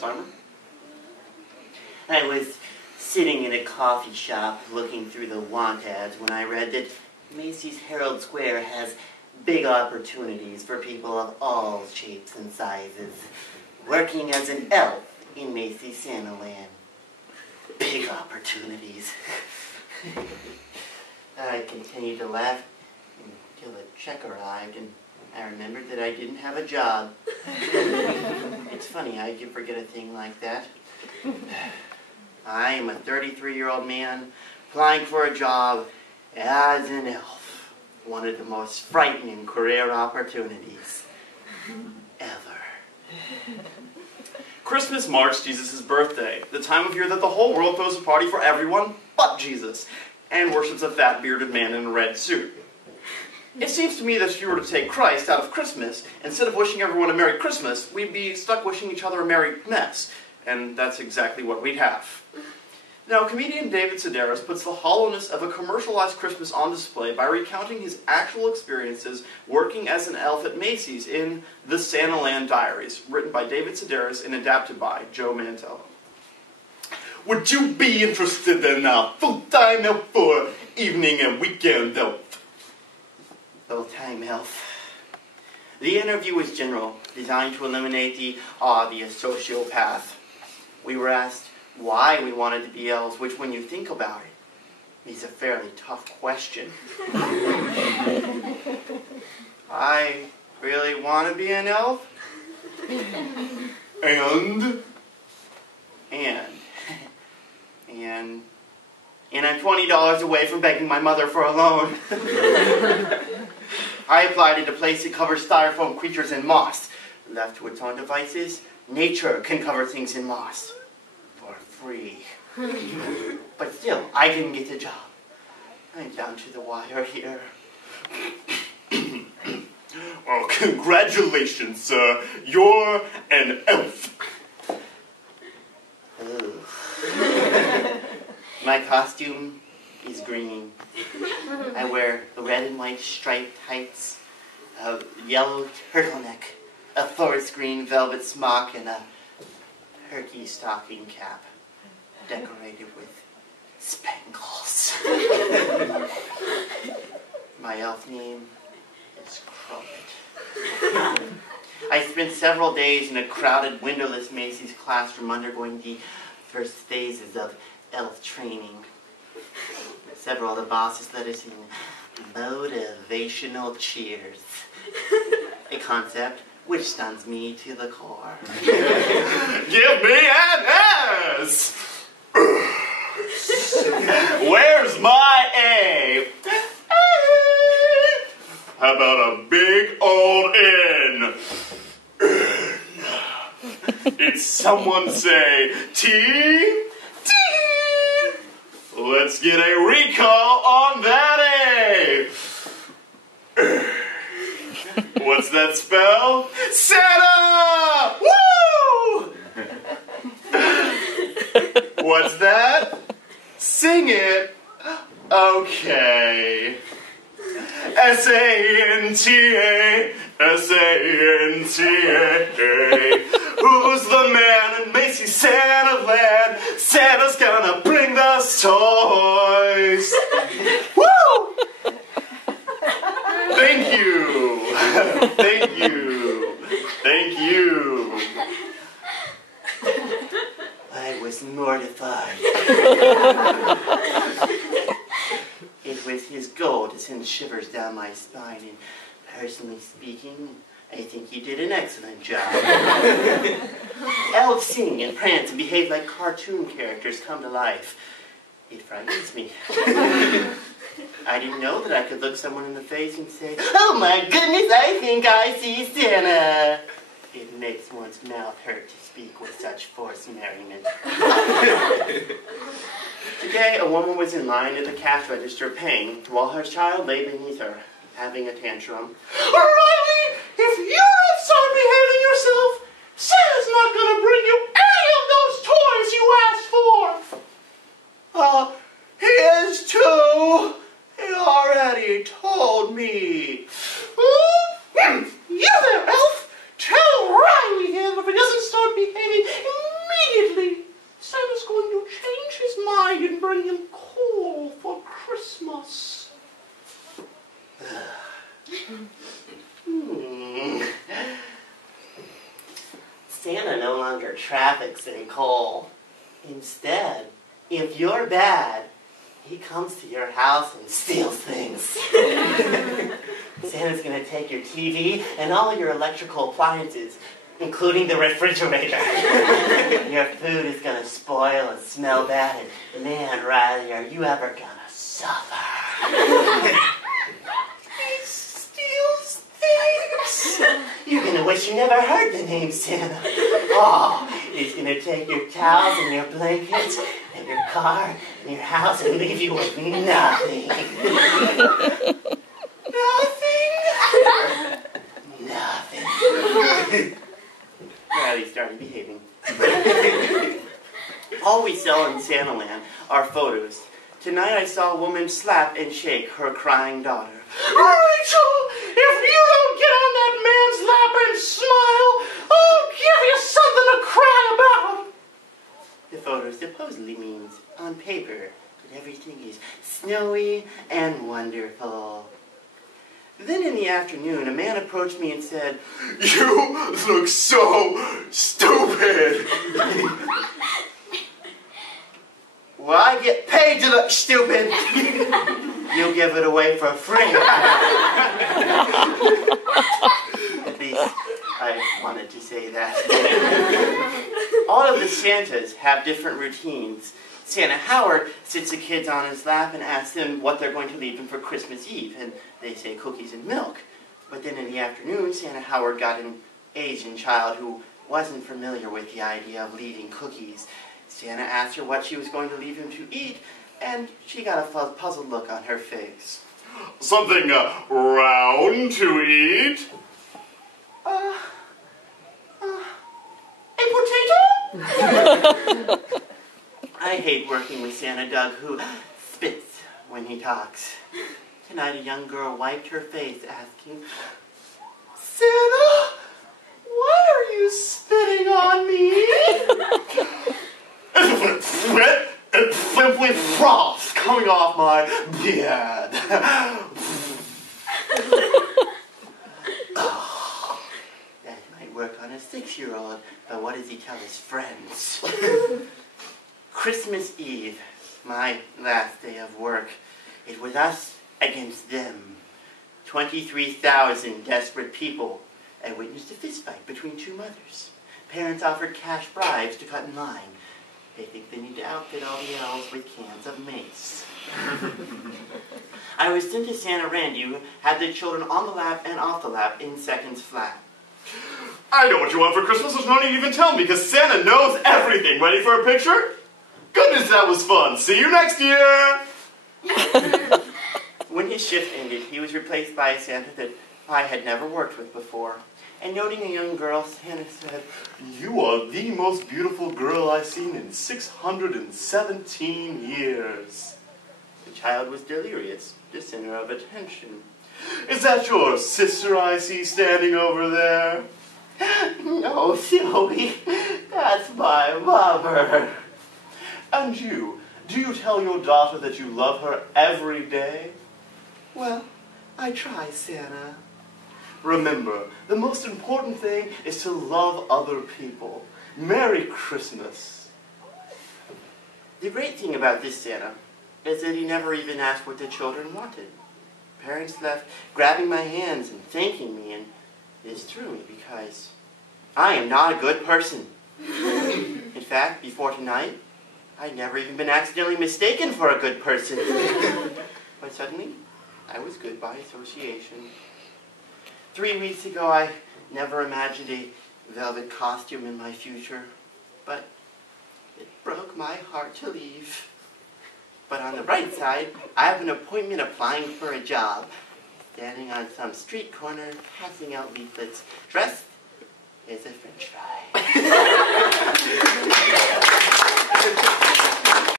timer. I was sitting in a coffee shop looking through the want ads when I read that Macy's Herald Square has big opportunities for people of all shapes and sizes, working as an elf in Macy's Santaland. Big opportunities. I continued to laugh until a check arrived and I remembered that I didn't have a job. It's funny how you can forget a thing like that. I am a 33-year-old man applying for a job as an elf. One of the most frightening career opportunities ever. Christmas marks Jesus' birthday, the time of year that the whole world throws a party for everyone but Jesus, and worships a fat bearded man in a red suit. It seems to me that if you were to take Christ out of Christmas, instead of wishing everyone a Merry Christmas, we'd be stuck wishing each other a Merry Mess, and that's exactly what we'd have. Now, comedian David Sedaris puts the hollowness of a commercialized Christmas on display by recounting his actual experiences working as an elf at Macy's in the Santaland Diaries, written by David Sedaris and adapted by Joe Mantello. Would you be interested in a full-time elf for evening and weekend elf? Full-time elf. The interview was general, designed to eliminate the obvious sociopath. We were asked why we wanted to be elves, which, when you think about it, is a fairly tough question. I really want to be an elf. And I'm $20 away from begging my mother for a loan. I applied at a place that covers styrofoam creatures in moss. Left to its own devices, nature can cover things in moss. For free. But still, I didn't get the job. I'm down to the wire here. Well, congratulations, sir. You're an elf. My costume is green. I wear red and white striped tights, a yellow turtleneck, a forest green velvet smock, and a turkey stocking cap decorated with spangles. My elf name is Crumpet. I spent several days in a crowded, windowless Macy's classroom undergoing the first phases of elf training. Several of the bosses let us in motivational cheers, a concept which stuns me to the core. Give me an S! Where's my A? How about a big old N? Did someone say T? Let's get a recall on that A. What's that spell? Santa! Woo! What's that? Sing it. Okay. S-A-N-T-A, S-A-N-T-A. Who's the man in Macy's Santaland? Santa's gonna bring us toys. Woo! Thank you. Thank you. Thank you. I was mortified. It was his goal to send shivers down my spine, and personally speaking, I think he did an excellent job. Elves sing and prance and behave like cartoon characters come to life. It frightens me. I didn't know that I could look someone in the face and say, "Oh my goodness, I think I see Santa." It makes one's mouth hurt to speak with such forced merriment. Today, a woman was in line at the cash register paying while her child lay beneath her, having a tantrum. "Riley, if you don't start behaving yourself, Santa's not going to bring you any of those toys you asked for." He is too. He already told me. You there, elf! Tell Riley if he doesn't start behaving longer traffic, St. Cole. Instead, if you're bad, he comes to your house and steals things. Santa's going to take your TV and all your electrical appliances, including the refrigerator. Your food is going to spoil and smell bad, and man, Riley, are you ever going to suffer? He steals things. You're going to wish you never heard the name Santa. Oh, he's going to take your towels and your blankets and your car and your house and leave you with nothing. Nothing. Riley started behaving. All we sell in Santaland are photos. Tonight I saw a woman slap and shake her crying daughter. Rachel, if you don't get on that man's lap and smile, I'll give you something to cry about. The photo supposedly means, on paper, that everything is snowy and wonderful. Then in the afternoon, a man approached me and said, "You look so stupid." Well, I get paid to look stupid. You'll give it away for free. At least I wanted to say that. All of the Santas have different routines. Santa Howard sits the kids on his lap and asks them what they're going to leave them for Christmas Eve, and they say cookies and milk. But then in the afternoon, Santa Howard got an Asian child who wasn't familiar with the idea of leaving cookies. Santa asked her what she was going to leave him to eat, and she got a puzzled look on her face. Something round to eat? A potato? I hate working with Santa Doug, who spits when he talks. Tonight a young girl wiped her face, asking, "Santa, why are you spitting on me?" It's simply frost coming off my beard. That might work on a 6-year-old, but what does he tell his friends? Christmas Eve, my last day of work. It was us against them. 23,000 desperate people. I witnessed a fistfight between two mothers. Parents offered cash bribes to cut in line. They think they need to outfit all the elves with cans of mace. I was sent to Santa Randy, who had the children on the lap and off the lap in seconds flat. I know what you want for Christmas. There's no need to even tell me, because Santa knows everything. Ready for a picture? Goodness, that was fun. See you next year. When his shift ended, he was replaced by a Santa that I had never worked with before. And noting a young girl, Santa said, "You are the most beautiful girl I've seen in 617 years. The child was delirious, the center of attention. Is that your sister I see standing over there? No, Joey, that's my mother. And you, do you tell your daughter that you love her every day? Well, I try, Santa. Remember, the most important thing is to love other people. Merry Christmas." The great thing about this Santa is that he never even asked what the children wanted. Parents left grabbing my hands and thanking me, and this threw me because I am not a good person. In fact, before tonight, I'd never even been accidentally mistaken for a good person. But suddenly, I was good by association. 3 weeks ago, I never imagined a velvet costume in my future, but it broke my heart to leave. But on the bright side, I have an appointment applying for a job, standing on some street corner, passing out leaflets, dressed as a French fry.